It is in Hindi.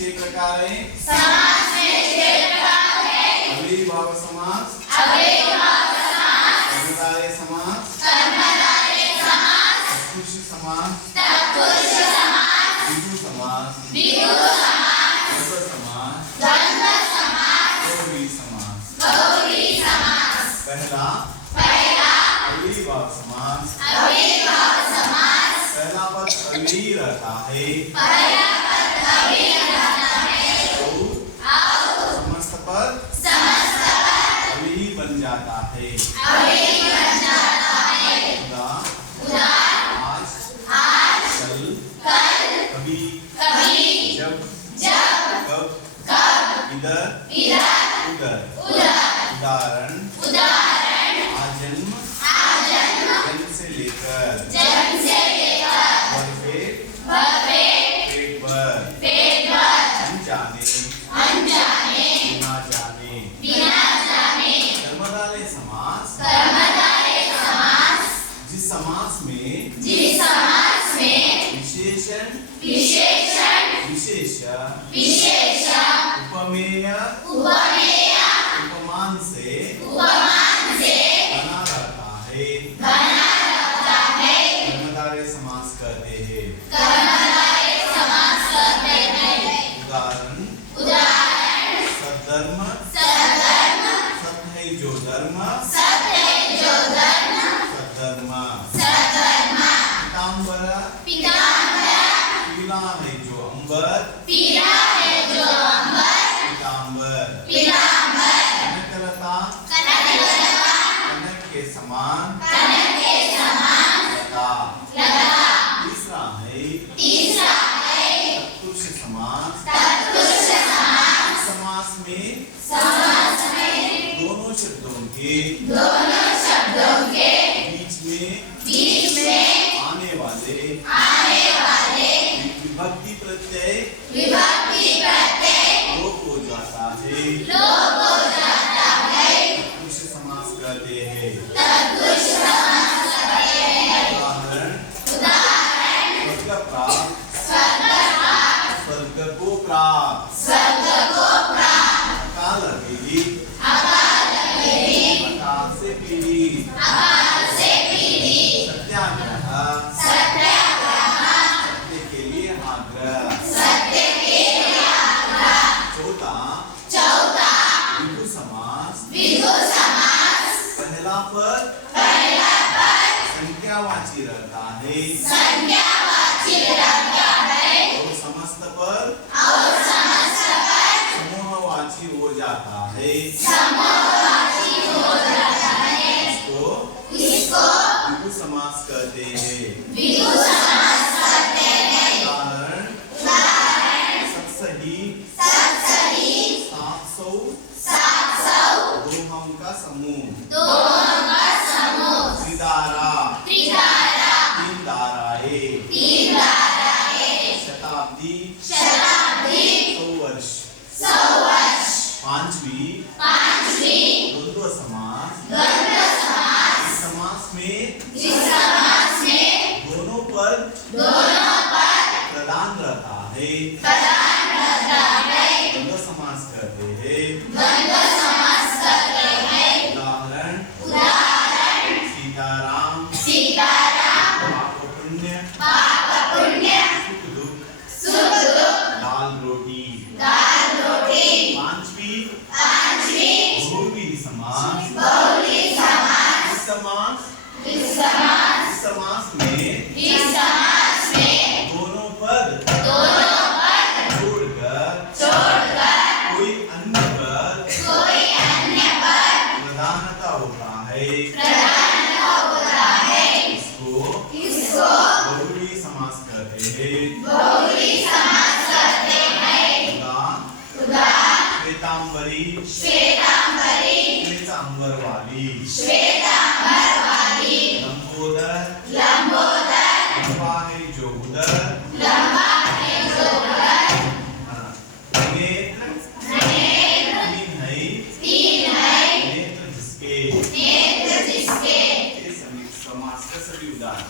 6 प्रकार है। समास में 6 प्रकार है। अव्ययीभाव समास, अव्ययीभाव समास, कर्मधारय समास, कर्मधारय समास, तत्पुरुष समास, तत्पुरुष समास, द्विगु समास, द्विगु समास, द्वंद्व समास, द्वंद्व समास, बहुव्रीहि समास। बहुव्रीहि समास। पहला अव्ययीभाव समास। अव्ययीभाव समास, पहला पद अव्ययी रहता है पहला पद अव्ययी रहता है और समस्त पद अव्ययी बन जाता है। अव्ययी बन जाता है। उदा, आज, कल, कभी, जब, कब, इधर, उधर। उदाहरण, आज जन्म, जन्म से लेकर, पेट भर, अनजाने, बिना जाने। कर्मधारय समास, जिस समास में विशेषण, विशेष, उपमेय, उपमान से बना रहता है, कर्मधारय समास कहते हैं। उदाहरण, सद्धर्म, सत है जो धर्म, सद्धर्म। पीताम्बर, पीला है जो अंबर, पीताम्बर। कनकलता, कनक के समान, लता। तीसरा है तत्पुरुष समास। समास में दोनों शब्दों के बीच में आने वाले विभक्ति प्रत्यय लोप हो जाता है, तत्पुरुष समास कहते हैं। उदाहरण, स्वर्ग को प्राप्त, अकाल पीड़ित, अकाल से पीड़ित, सत्याग्रह, सत्य के लिए आग्रह। चौथा द्विगु समास। पहला पद संख्यावाची रहता है और समस्त पद समूहवाची हो जाता है। इसको द्विगु समास कहते हैं। उदाहरण, सत्सही, 700 दोहम का समूह। त्रिधारा, 3 धाराएं। शताब्दी, 100 वर्ष। पांचवी द्वंद्व समास। इस समास में दोनों पद प्रधान रहता है, द्वंद्व समास कहते हैं। उदाहरण, सीताराम, पाप पुण्य, सुख दुख, दाल रोटी। पांचवी बहुव्रीहि समास। इस समास में दोनों पद छोड़कर कोई अन्य पद प्रधानता होता है, इसको बहुव्रीहि समास कहते हैं। श्वेतांबरी, श्वेतांबर वाली। लंबोदर, लंबा है जो उदर। नेत्र, तीन है नेत्र जिसके। ये समास का सभी उदाहरण।